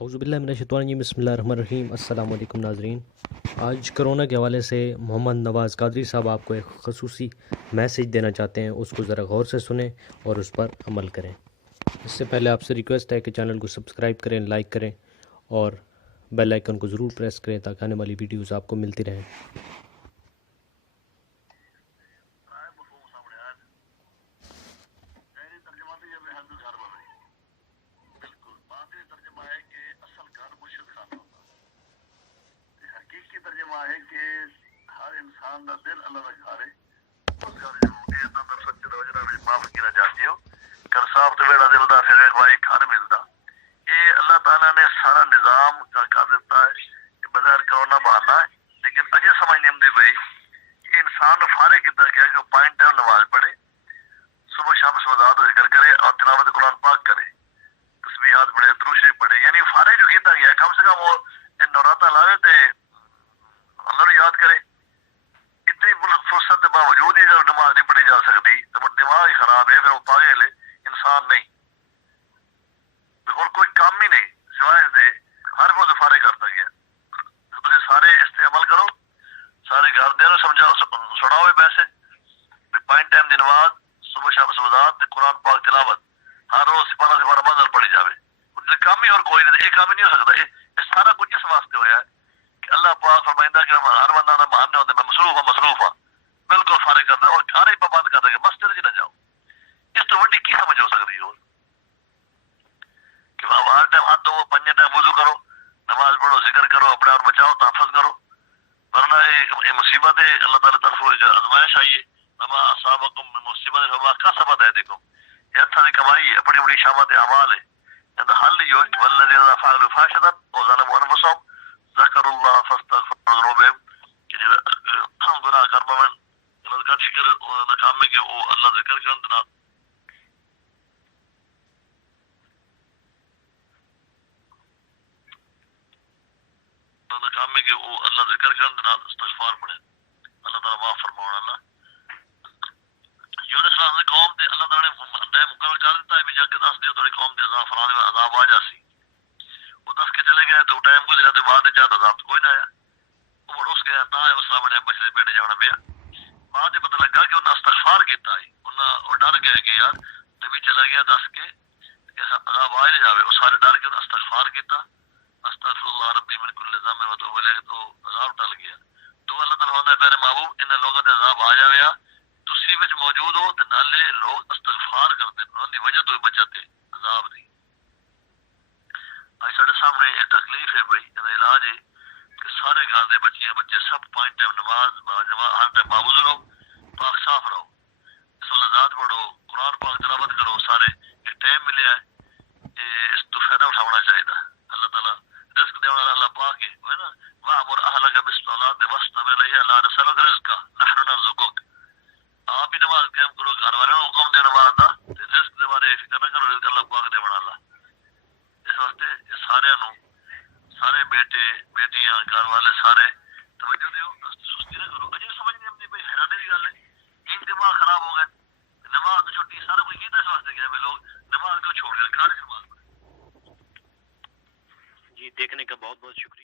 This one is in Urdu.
اعوذ باللہ من الشیطان الرجیم، بسم اللہ الرحمن الرحیم۔ السلام علیکم ناظرین، آج کرونا کے حوالے سے محمد نواز قادری صاحب آپ کو ایک خصوصی میسیج دینا چاہتے ہیں، اس کو ذرا غور سے سنیں اور اس پر عمل کریں۔ اس سے پہلے آپ سے ریکویسٹ ہے کہ چینل کو سبسکرائب کریں، لائک کریں اور بیل آئیکن کو ضرور پریس کریں تاکہ آنے والی ویڈیوز آپ کو ملتی رہیں۔ حقیقی ترجمہ ہے کہ ہر انسان دا دل اللہ دا گھر ہے، اس گھر جو اے دا در سچے دا وجہ وچ معاف کینا جاتی ہو کر صاحب تے ویڑا دل دا پھر بھائی گھر ملدا۔ یہ اللہ تعالیٰ نے سارا نظام کر دیتا ہے، یہ بظاہر کرونا بہانا ہے، لیکن اجے سمجھ نہیں آتی پئی کہ انسان فارغ کیتا گیا کہ وہ 5 ٹائم نماز پڑھے، صبح شام سوادات و ذکر کرے اور تلاوت قرآن پاک کرے، تسبیحات پڑھے، درود شریف پڑھے، یعنی فارغ جو کیتا گیا کم سے کم وہ نوراتا لاوے تے اللہ نے یاد کرے۔ اتنی فرصت کے باوجود ہی اگر نماز نہیں پڑھی جا سکتی تو دماغ ہی خراب ہے، پھر وہ پاگل ہے، انسان نہیں، اور کوئی کام ہی نہیں سوائے دے ہر وقت فارغ کرتا گیا۔ تو تم سارے اس پہ عمل کرو، سارے گھر دے سمجھاؤ، سناؤ یہ میسج، 5 ٹائم دی نماز، صبح شام سوادات، قرآن پاک تلاوت ہر روز سپارہ منزل پڑھی جاوے۔ کام ہی اور کوئی نہیں، یہ کام ہی نہیں ہو سکتا۔ یہ سارا کچھ اس واسطے ہوا ہے کہ اللہ پاک فرمائندہ کہ ہر بندہ نہ ماننے ہوتے میں مصروف ہاں، بالکل فارغ کرتا ہے اور گھر ہی پابند کرتا ہے کہ مسجد ہی نہ جاؤ۔ اس تو وڈی کی سمجھ ہو سکتی ہے کہ ہر ٹائم ہاتھ دھو، 5 ٹائم وضو کرو، نماز پڑھو، ذکر کرو، اپنے آپ بچاؤ، تحفظ کرو، ورنہ یہ مصیبت ہے، اللہ تعالیٰ طرف آزمائش آئی ہے۔ وما اصابکم من مصیبت فبما کسبت ایدیکم، یہ ہاتھاں دی کمائی ہے، اپنی اپنی شامت اعمال ہے۔ حل یہ ہے والذین فعلوا فاحشۃ وظلموا انفسهم ذکروا اللہ فاستغفروا ذنوبہم، کہ جڑا گناہ کر پون غلط کر شکر دا کام ہے کہ وہ اللہ ذکر کرن دے نال کام ہے کہ وہ اللہ ذکر کرن دے نال استغفار پڑھے، اللہ تعالیٰ معاف فرماؤن والا۔ یونس علیہ السلام قوم تے اللہ تعالیٰ نے ٹائم مقرر کر دیتا ہے بھی جا کے دس دیو تھوڑی قوم دے عذاب فلاں دے عذاب آ جاسی۔ وہ دس کے چلے گئے تو ٹائم گزرا تو بعد جات عذاب تو کوئی نہ آیا، وہ رس گیا، تا ہے مسئلہ بنیا، بچے دے پیٹے جانا پیا۔ بعد یہ پتہ لگا کہ انہیں استغفار کیتا ہے، انہیں ڈر گیا کہ یار نبی چلا گیا دس کے کہ عذاب آ نہیں جاوے، وہ سارے ڈر کے انہیں استغفار کیتا، استغفر اللہ ربی من کل ذنب واتوب الیہ، تو عذاب ٹل گیا۔ تو اللہ تعالیٰ فرماتا ہے میرے محبوب ان لوگوں دے عذاب آ جاوے تسی وچ موجود ہو تے نالے لوگ استغفار کرتے ہیں، ان دی وجہ تو بچت ہے عذاب دی۔ آج سارے سامنے یہ تکلیف ہے بھائی، یہ علاج ہے کہ سارے گھر دے بچے سب 5 ٹائم نماز ہر ٹائم باوضو رہو، پاک صاف رہو، اس وقت ذات پڑھو، قرآن پاک تلاوت کرو، سارے یہ ٹائم ملیا ہے، اس تو فائدہ اٹھانا چاہیے۔ اللہ تعالیٰ رزق دینے والا اللہ پاک ہے نا، وَأْمُرْ أَهْلَكَ بِالصَّلَاةِ وَاصْطَبِرْ عَلَيْهَا لَا نَسْأَلُكَ رِزْقًا نَحْنُ نَرْزُقُكَ۔ آپ ہی نماز قائم کرو، گھر والوں کو حکم دے نماز دا، رزق دے بارے فکر نہ کرو، رزق اللہ پاک دے بنا اللہ۔ اس واسطے سارے سارے بیٹے بیٹیاں گھر والے سارے توجہ دیو، سستی نہ کرو۔ اجے سمجھ نہیں آتی بھائی، حیرانے کی گل ہے، ان دماغ خراب ہو گئے، نماز تو چھٹی سارا کوئی کیتا اس واسطے کیا لوگ نماز کیوں چھوڑ گئے، گھر نماز پڑھے۔ جی، دیکھنے کا بہت بہت شکریہ۔